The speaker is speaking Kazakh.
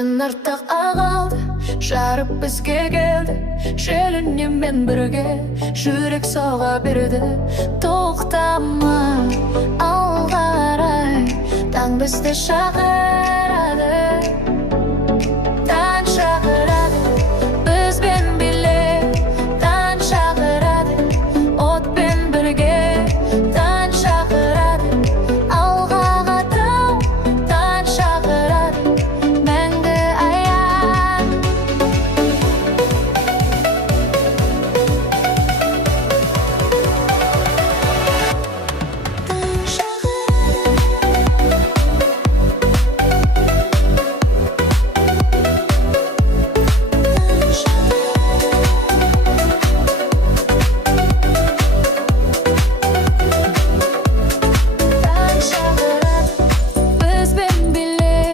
Түн артық ағалды, жарып бізге келді. Желінемен бірге жүрек соға берді. Тоқтама, алға қарай, таң бізді шақыр.